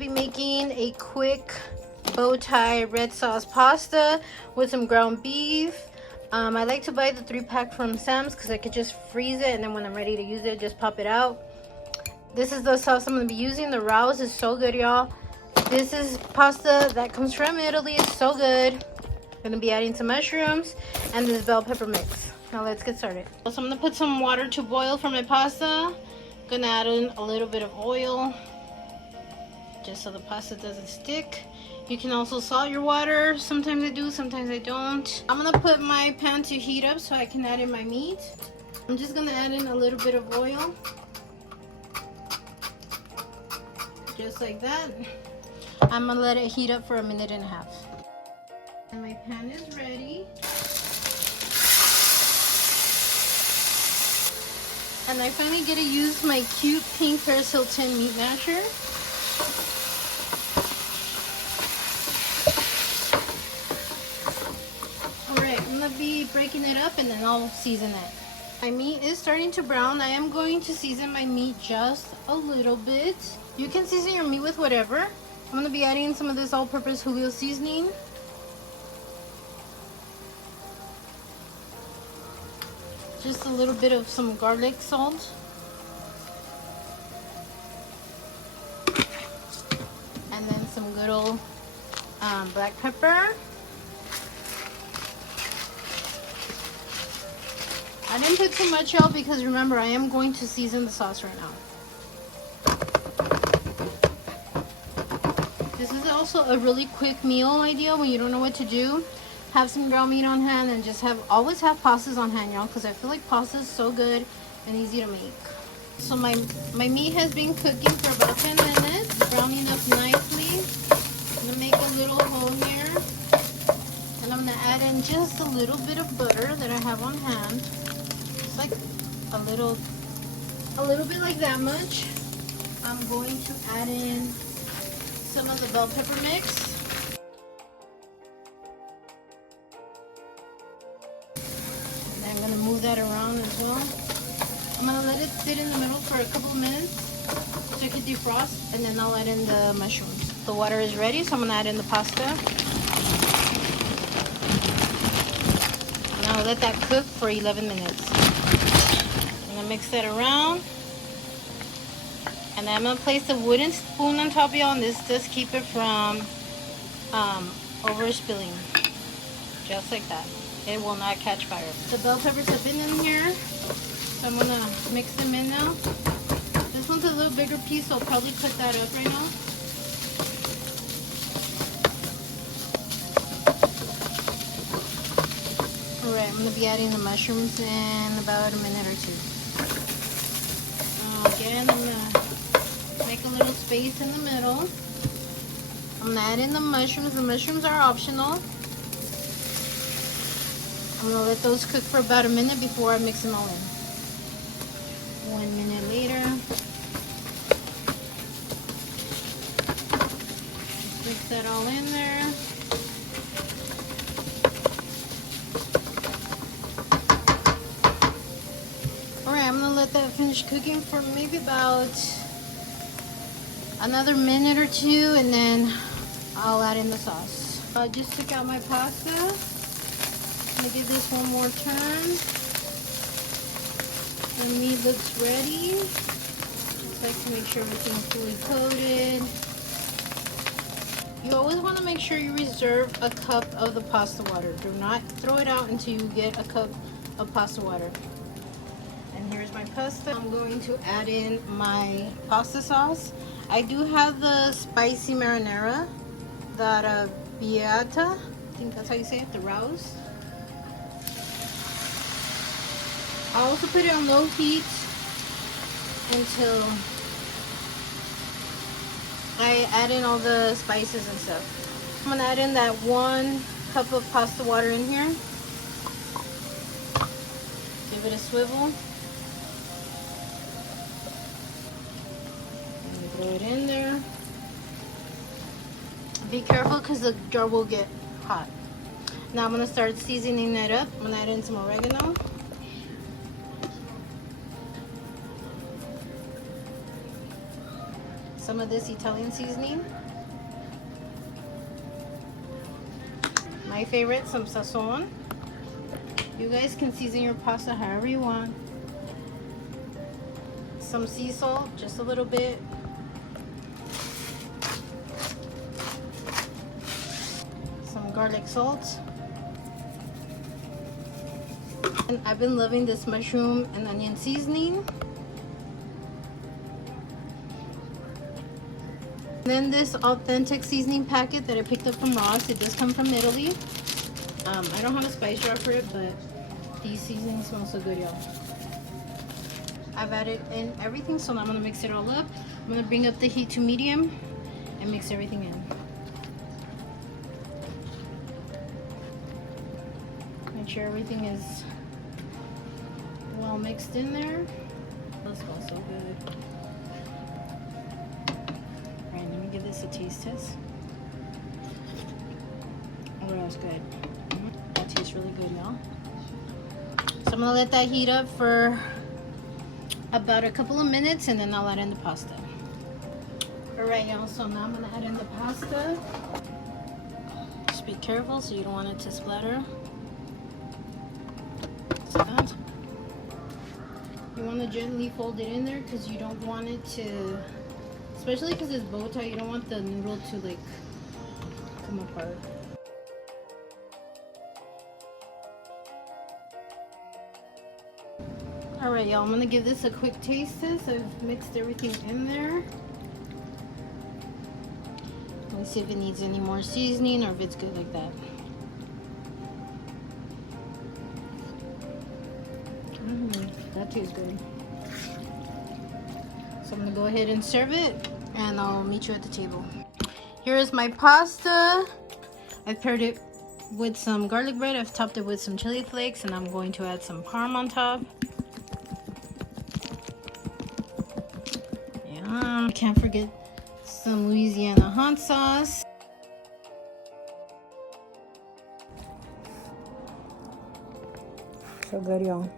be making a quick bow tie red sauce pasta with some ground beef. I like to buy the 3-pack from Sam's because I could just freeze it, and then when I'm ready to use it, just pop it out. This is the sauce I'm going to be using. The Rouse is so good, y'all. This is pasta that comes from Italy. It's so good. I'm going to be adding some mushrooms and this bell pepper mix. Now let's get started. So I'm going to put some water to boil for my pasta. Going to add in a little bit of oil just so the pasta doesn't stick. You can also salt your water. Sometimes I do, sometimes I don't. I'm gonna put my pan to heat up so I can add in my meat. I'm just gonna add in a little bit of oil. Just like that. I'm gonna let it heat up for 1.5 minutes. And my pan is ready. And I finally get to use my cute pink Paris Hilton meat masher. Be breaking it up and then I'll season it. My meat is starting to brown. I am going to season my meat just a little bit. You can season your meat with whatever. I'm going to be adding some of this all-purpose Julio seasoning. Just a little bit of some garlic salt. And then some good old black pepper. I didn't put too much, y'all, because remember, I am going to season the sauce right now. This is also a really quick meal idea when you don't know what to do. Have some ground meat on hand and just always have pastas on hand, y'all, because I feel like pasta is so good and easy to make. So my meat has been cooking for about 10 minutes, browning up nicely. I'm going to make a little hole here. And I'm going to add in just a little bit of butter that I have on hand. Like a little bit like that much. I'm going to add in some of the bell pepper mix. And I'm going to move that around as well. I'm going to let it sit in the middle for a couple of minutes so it can defrost, and then I'll add in the mushrooms. The water is ready, so I'm going to add in the pasta. And I'll let that cook for 11 minutes. Mix that around, and then I'm gonna place the wooden spoon on top, y'all, and this does keep it from over spilling, just like that. It will not catch fire. The bell peppers have been in here, so I'm gonna mix them in now. This one's a little bigger piece, so I'll probably cut that up right now. Alright, I'm gonna be adding the mushrooms in about 1 minute or 2. Again, I'm going to make a little space in the middle. I'm going to add in the mushrooms. The mushrooms are optional. I'm going to let those cook for about 1 minute before I mix them all in. 1 minute later. Mix that all in there. I'm gonna let that finish cooking for maybe about another minute or 2, and then I'll add in the sauce. I just took out my pasta. I'm gonna give this one more turn. The meat looks ready. Just like to make sure everything's fully coated. You always want to make sure you reserve a cup of the pasta water. Do not throw it out until you get a cup of pasta water. And here's my pasta. I'm going to add in my pasta sauce. I do have the spicy marinara, that Beata, I think that's how you say it, the Rouse. I'll also put it on low heat until I add in all the spices and stuff. I'm gonna add in that 1 cup of pasta water in here. Give it a swivel. Throw it in there. Be careful because the jar will get hot. Now I'm going to start seasoning that up. I'm going to add in some oregano. some of this Italian seasoning. My favorite, some sazon. You guys can season your pasta however you want. Some sea salt, just a little bit. Some garlic salt. And I've been loving this mushroom and onion seasoning. Then this authentic seasoning packet that I picked up from Ross. It does come from Italy. I don't have a spice jar for it, but these seasonings smell so good, y'all. I've added in everything, so now I'm gonna mix it all up. I'm gonna bring up the heat to medium and mix everything in. Make sure everything is well mixed in there. That smells so good. Alright, let me give this a taste test. Oh, that's good. That tastes really good, y'all. So I'm gonna let that heat up for about a couple of minutes and then I'll add in the pasta. Alright, y'all, so now I'm gonna add in the pasta. Just be careful so you don't want it to splatter. You want to gently fold it in there because you don't want it to, especially because it's bow tie, you don't want the noodle to like come apart. Alright, y'all, I'm gonna give this a quick taste test. I've mixed everything in there. Let's see if it needs any more seasoning or if it's good like that. That tastes good. So I'm gonna go ahead and serve it and I'll meet you at the table. Here is my pasta. I've paired it with some garlic bread. I've topped it with some chili flakes and I'm going to add some parm on top. Yum. Can't forget some Louisiana hot sauce. So good, y'all.